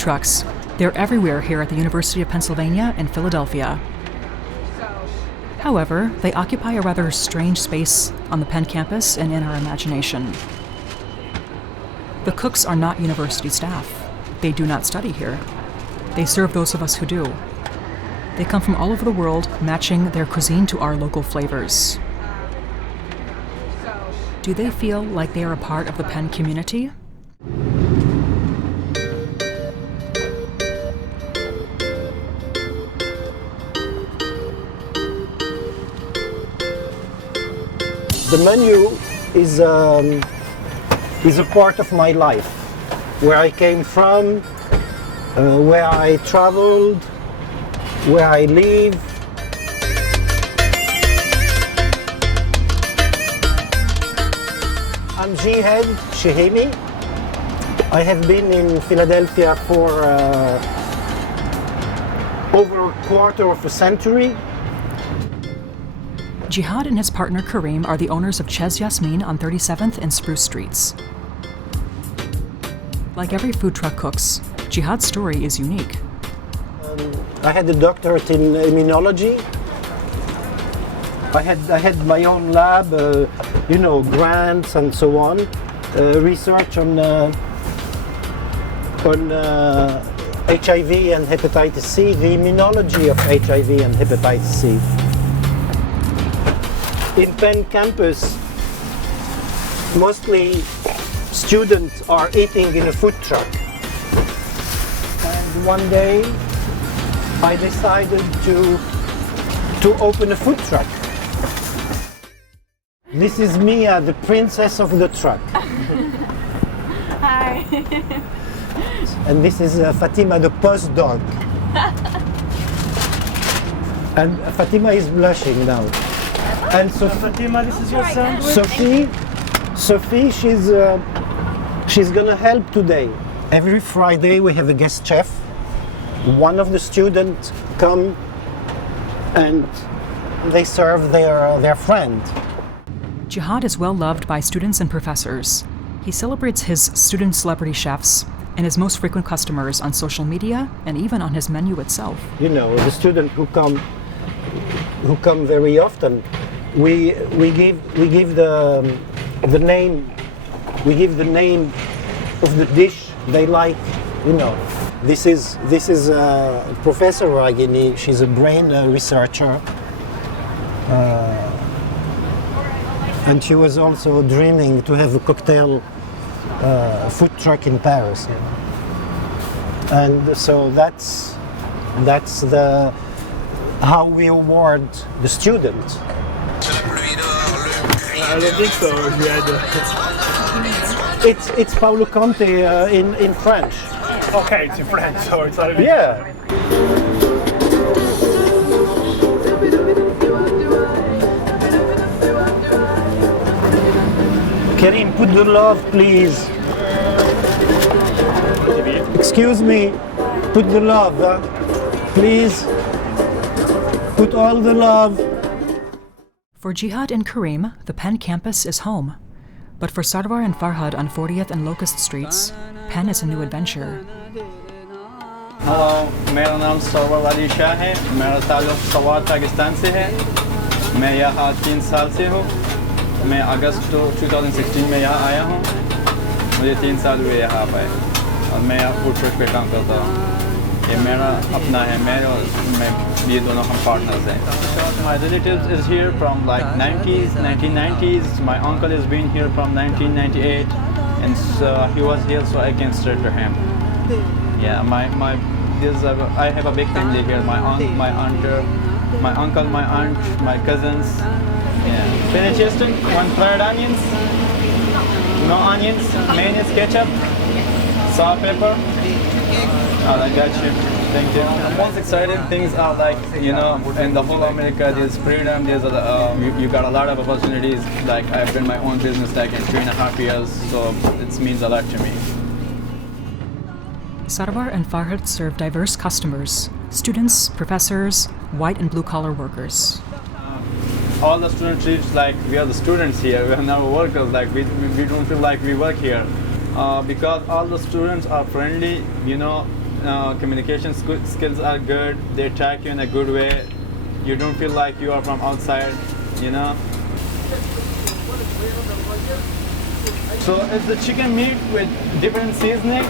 trucks. They're everywhere here at the University of Pennsylvania in Philadelphia. However, they occupy a rather strange space on the Penn campus and in our imagination. The cooks are not university staff. They do not study here. They serve those of us who do. They come from all over the world, matching their cuisine to our local flavors. Do they feel like they are a part of the Penn community? The menu is a part of my life, where I came from, where I traveled, where I live. I'm Dreas-Shaikha. I have been in Philadelphia for over a quarter of a century. Jihad and his partner Kareem are the owners of Chez Yasmin on 37th and Spruce Streets. Like every food truck cooks, Jihad's story is unique. I had a doctorate in immunology. I had my own lab, grants and so on, research on HIV and hepatitis C, the immunology of HIV and hepatitis C. In Penn campus, mostly students are eating in a food truck. And one day, I decided to open a food truck. This is Mia, the princess of the truck. Hi. And this is Fatima, the postdoc. And Fatima is blushing now. And so Fatima, this is your son? Sophie, she's gonna help today. Every Friday we have a guest chef. One of the students come and they serve their friend. Jihad is well loved by students and professors. He celebrates his student celebrity chefs and his most frequent customers on social media and even on his menu itself. The students who come very often, we give the name of the dish they like. This is Professor Ragini. She's a brain researcher, and she was also dreaming to have a cocktail food truck in Paris. And so that's how we award the students. I don't think so. It's Paulo Conte in French. Okay, it's in French, so it's not. Yeah. Karim, put the love, please. Excuse me, put the love, please. Put all the love. For Jihad and Kareem, the Penn campus is home. But for Sarwar and Farhad on 40th and Locust Streets, Penn is a new adventure. Hello, मेरा नाम server Ali Shah है. मेरा ताल्लुक सवार पाकिस्तान से है. मैं यहाँ 3 साल से हूँ. मैं अगस्त 2016 में यहाँ आया हूँ. मुझे 3 साल हुए यहाँ पे और मैं यहाँ फूड ट्रक पे काम करता हूँ. ये मेरा अपना है. ये दोनों हम partners हैं. My relatives is here from like 1990s. My uncle has been here from 1998, and so he was here, so I can straight to him. Yeah, I have a big family here. My uncle, my aunt, my cousins. Yeah. Spinach chesting, 1 fried onions, no onions, mayonnaise, ketchup, salt, pepper. Oh, I got you. Thank you. The most exciting things are like, in the whole America, there's freedom, you got a lot of opportunities. Like I've been my own business like in 3.5 years, so it means a lot to me. Sarwar and Farhad serve diverse customers, students, professors, white and blue-collar workers. All the student treats like we are the students here, we are not workers, like we don't feel like we work here. Because all the students are friendly, communication skills are good. They attack you in a good way. You don't feel like you are from outside, you know. So it's the chicken meat with different seasoning.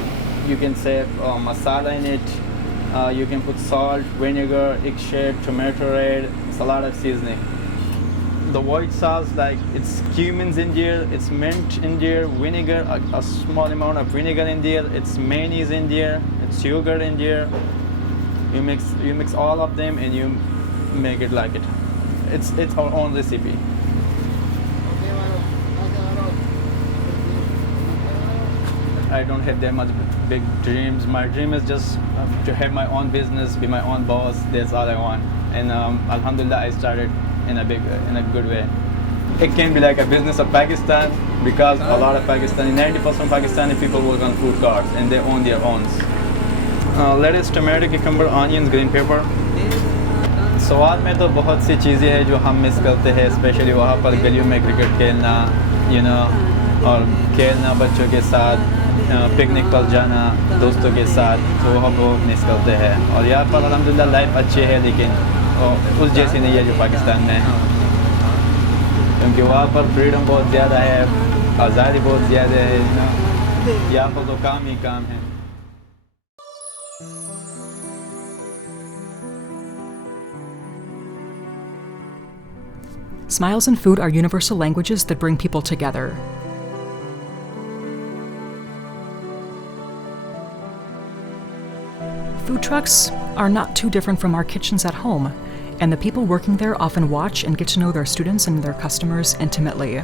You can say masala in it. You can put salt, vinegar, egg shape, tomato red. It's a lot of seasoning. The white sauce, like it's cumins in there, it's mint in there, vinegar, a small amount of vinegar in there, it's mayonnaise in there, it's yogurt in there. You mix all of them and you make it like it. It's our own recipe. I don't have that much big dreams. My dream is just to have my own business, be my own boss. That's all I want. And alhamdulillah, I started in a good way. It can be like a business of Pakistan because a lot of 90% Pakistani people work on food carts and they own their own. Lettuce, tomato, cucumber, onions, green pepper. स्वाद में तो बहुत सी चीज़ें हैं जो हम miss करते हैं, स्पेशली वहाँ पर गलियों में क्रिकेट खेलना, और खेलना बच्चों के साथ, पिकनिक पर जाना दोस्तों के साथ, तो वह बहुत मिस करते हैं. और यहाँ पर अल्हम्दुलिल्लाह लाइफ अच्छी है, लेकिन उस जैसी नहीं है जो पाकिस्तान में है, क्योंकि वहाँ पर फ्रीडम बहुत ज़्यादा है, आज़ादी बहुत ज़्यादा है. यहाँ पर तो काम ही काम है. Smiles and food are universal languages that bring people together. Food trucks are not too different from our kitchens at home, and the people working there often watch and get to know their students and their customers intimately.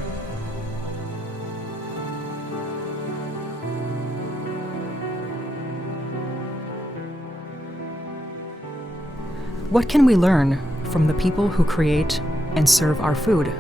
What can we learn from the people who create and serve our food?